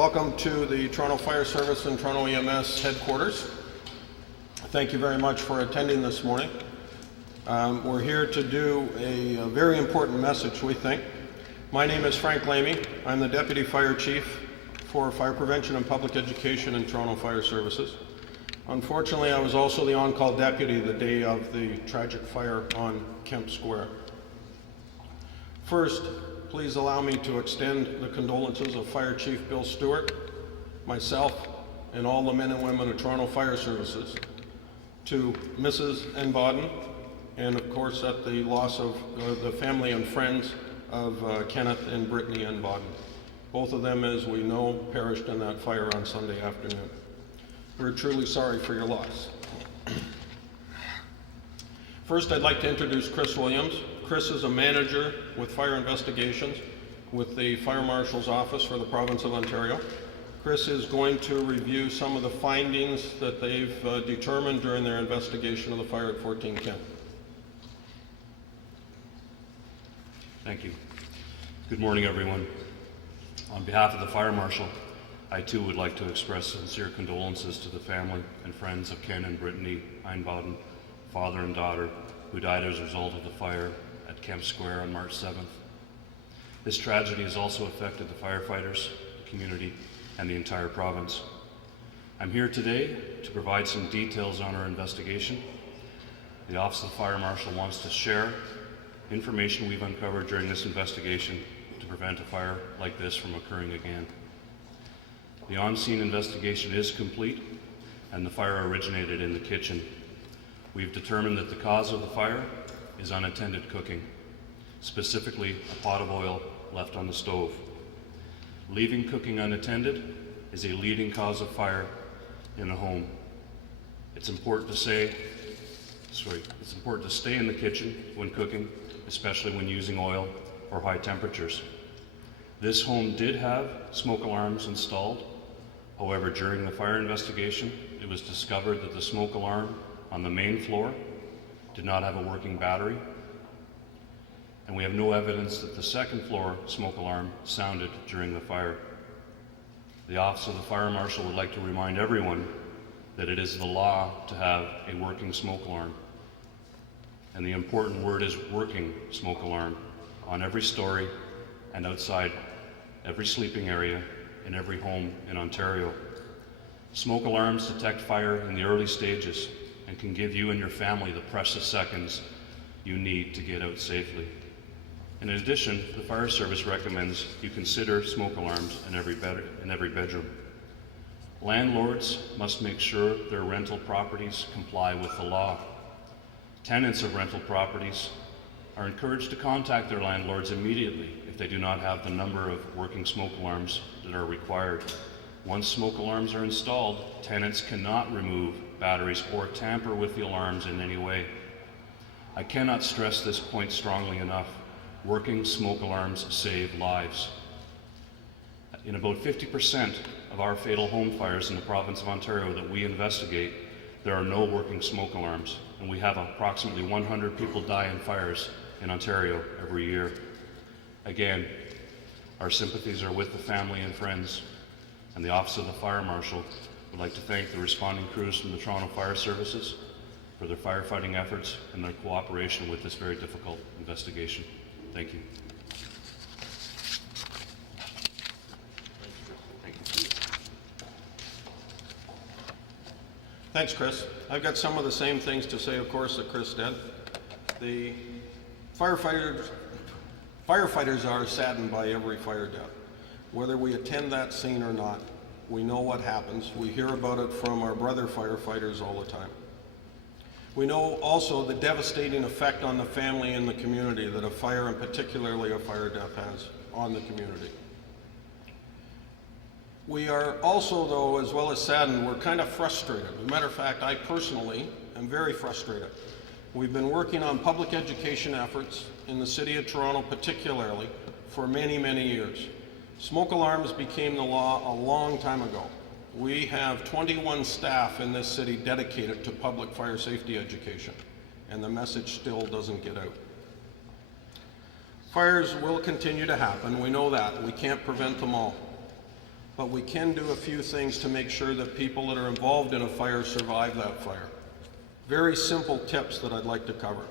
Welcome to the Toronto Fire Service and Toronto EMS headquarters. Thank you very much for attending this morning. We're here to do a very important message, we think. My name is Frank Lamy. I'm the Deputy Fire Chief for Fire Prevention and Public Education in Toronto Fire Services. Unfortunately, I was also the on-call deputy the day of the tragic fire on Kemp Square. First, please allow me to extend the condolences of Fire Chief Bill Stewart, myself, and all the men and women of Toronto Fire Services to Mrs. Einboden, and of course at the loss of the family and friends of Kenneth and Britney Einboden. Both of them, as we know, perished in that fire on Sunday afternoon. We're truly sorry for your loss. First, I'd like to introduce Chris Williams. Chris is a manager with fire investigations with the Fire Marshal's office for the province of Ontario. Chris is going to review some of the findings that they've determined during their investigation of the fire at 14 Kent. Thank you. Good morning, everyone. On behalf of the Fire Marshal, I too would like to express sincere condolences to the family and friends of Ken and Britney Einboden, father and daughter, who died as a result of the fire at Kemp Square on March 7th. This tragedy has also affected the firefighters, the community, and the entire province. I'm here today to provide some details on our investigation. The Office of the Fire Marshal wants to share information we've uncovered during this investigation to prevent a fire like this from occurring again. The on-scene investigation is complete, and the fire originated in the kitchen. We've determined that the cause of the fire is unattended cooking, specifically a pot of oil left on the stove. Leaving cooking unattended is a leading cause of fire in a home. It's important to stay in the kitchen when cooking, especially when using oil or high temperatures. This home did have smoke alarms installed. However, during the fire investigation, it was discovered that the smoke alarm on the main floor did not have a working battery, and we have no evidence that the second floor smoke alarm sounded during the fire. The Office of the Fire Marshal would like to remind everyone that it is the law to have a working smoke alarm, and the important word is working smoke alarm on every story and outside every sleeping area in every home in Ontario. Smoke alarms detect fire in the early stages and can give you and your family the precious seconds you need to get out safely. In addition, the fire service recommends you consider smoke alarms in every bedroom. Landlords must make sure their rental properties comply with the law. Tenants of rental properties are encouraged to contact their landlords immediately if they do not have the number of working smoke alarms that are required. Once smoke alarms are installed, tenants cannot remove batteries or tamper with the alarms in any way. I cannot stress this point strongly enough. Working smoke alarms save lives. In about 50% of our fatal home fires in the province of Ontario that we investigate, there are no working smoke alarms, and we have approximately 100 people die in fires in Ontario every year. Again, our sympathies are with the family and friends, and the Office of the Fire Marshal would like to thank the responding crews from the Toronto Fire Services for their firefighting efforts and their cooperation with this very difficult investigation. Thank you. Thanks, Chris. I've got some of the same things to say, of course, that Chris did. The firefighters are saddened by every fire death. Whether we attend that scene or not, we know what happens. We hear about it from our brother firefighters all the time. We know also the devastating effect on the family and the community that a fire, and particularly a fire death, has on the community. We are also, though, as well as saddened, we're kind of frustrated. As a matter of fact, I personally am very frustrated. We've been working on public education efforts in the City of Toronto particularly for many, many years. Smoke alarms became the law a long time ago. We have 21 staff in this city dedicated to public fire safety education, and the message still doesn't get out. Fires will continue to happen, we know that. We can't prevent them all. but we can do a few things to make sure that people that are involved in a fire survive that fire. Very simple tips that I'd like to cover.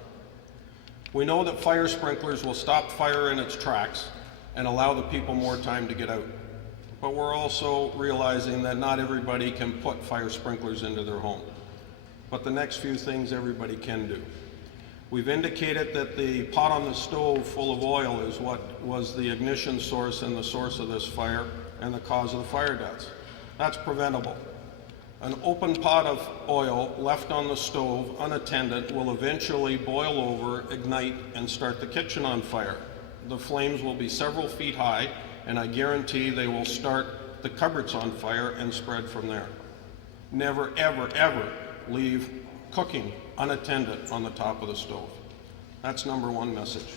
We know that fire sprinklers will stop fire in its tracks and allow the people more time to get out. But we're also realizing that not everybody can put fire sprinklers into their home. But the next few things everybody can do. We've indicated that the pot on the stove full of oil is what was the ignition source and the source of this fire and the cause of the fire deaths. That's preventable. An open pot of oil left on the stove unattended will eventually boil over, ignite, and start the kitchen on fire. The flames will be several feet high, and I guarantee they will start the cupboards on fire and spread from there. Never, ever, ever leave cooking unattended on the top of the stove. That's number one message.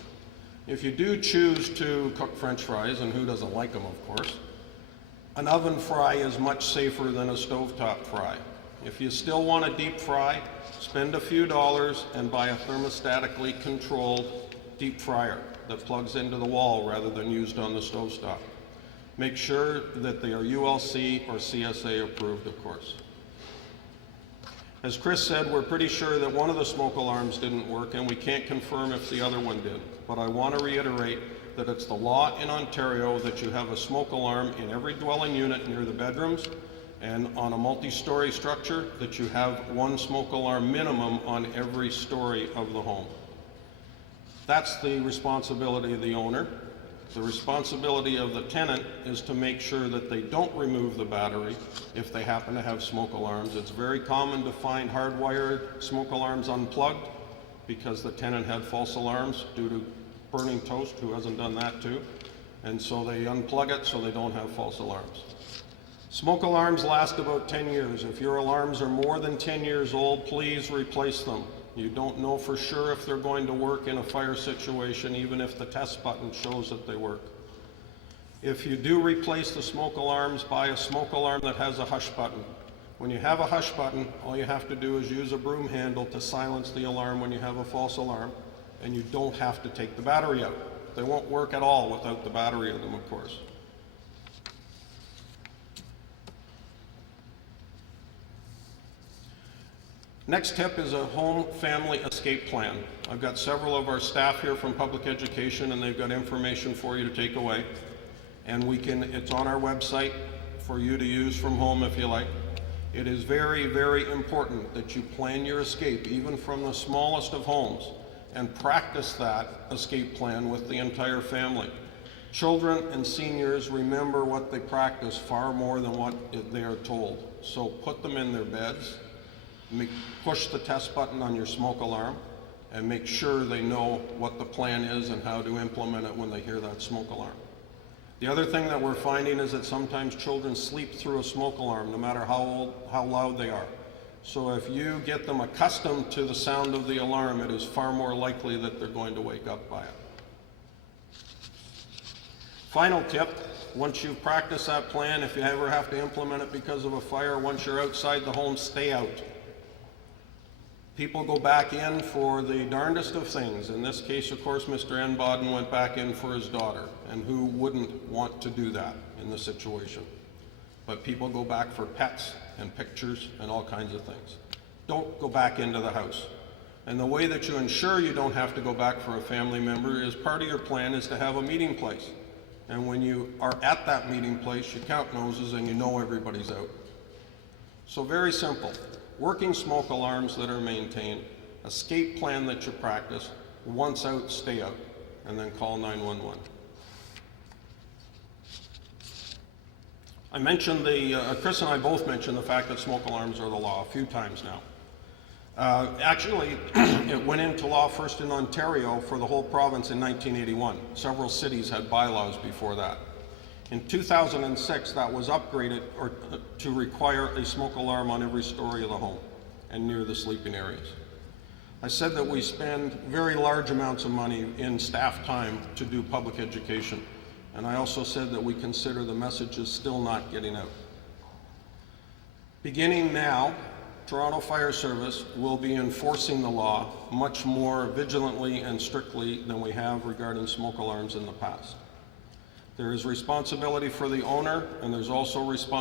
If you do choose to cook French fries, and who doesn't like them, of course, an oven fry is much safer than a stovetop fry. If you still want a deep fry, spend a few dollars and buy a thermostatically controlled deep fryer that plugs into the wall rather than used on the stovetop. Make sure that they are ULC or CSA approved, of course. As Chris said, we're pretty sure that one of the smoke alarms didn't work, and we can't confirm if the other one did. But I want to reiterate that it's the law in Ontario that you have a smoke alarm in every dwelling unit near the bedrooms, and on a multi-story structure that you have one smoke alarm minimum on every story of the home. That's the responsibility of the owner. The responsibility of the tenant is to make sure that they don't remove the battery if they happen to have smoke alarms. It's very common to find hardwired smoke alarms unplugged because the tenant had false alarms due to burning toast. Who hasn't done that too? And so they unplug it so they don't have false alarms. Smoke alarms last about 10 years. If your alarms are more than 10 years old, please replace them. You don't know for sure if they're going to work in a fire situation, even if the test button shows that they work. If you do replace the smoke alarms, buy a smoke alarm that has a hush button. When you have a hush button, all you have to do is use a broom handle to silence the alarm when you have a false alarm, and you don't have to take the battery out. They won't work at all without the battery in them, of course. Next tip is a home family escape plan. I've got several of our staff here from public education, and they've got information for you to take away. And it's on our website for you to use from home if you like. It is very, very important that you plan your escape, even from the smallest of homes, and practice that escape plan with the entire family. Children and seniors remember what they practice far more than what they are told. So put them in their beds. Push the test button on your smoke alarm and make sure they know what the plan is and how to implement it when they hear that smoke alarm. The other thing that we're finding is that sometimes children sleep through a smoke alarm, no matter how loud they are. So if you get them accustomed to the sound of the alarm, it is far more likely that they're going to wake up by it. Final tip, once you've practiced that plan, if you ever have to implement it because of a fire, once you're outside the home, stay out. People go back in for the darndest of things. In this case, of course, Mr. Einboden went back in for his daughter, and who wouldn't want to do that in this situation? But people go back for pets and pictures and all kinds of things. Don't go back into the house. And the way that you ensure you don't have to go back for a family member is part of your plan is to have a meeting place. And when you are at that meeting place, you count noses and you know everybody's out. So very simple. Working smoke alarms that are maintained, escape plan that you practice, once out, stay out, and then call 911. I mentioned Chris and I both mentioned the fact that smoke alarms are the law a few times now. Actually, it went into law first in Ontario for the whole province in 1981. Several cities had bylaws before that. In 2006, that was upgraded to require a smoke alarm on every story of the home and near the sleeping areas. I said that we spend very large amounts of money in staff time to do public education, and I also said that we consider the messages still not getting out. Beginning now, Toronto Fire Service will be enforcing the law much more vigilantly and strictly than we have regarding smoke alarms in the past. There is responsibility for the owner, and there's also responsibility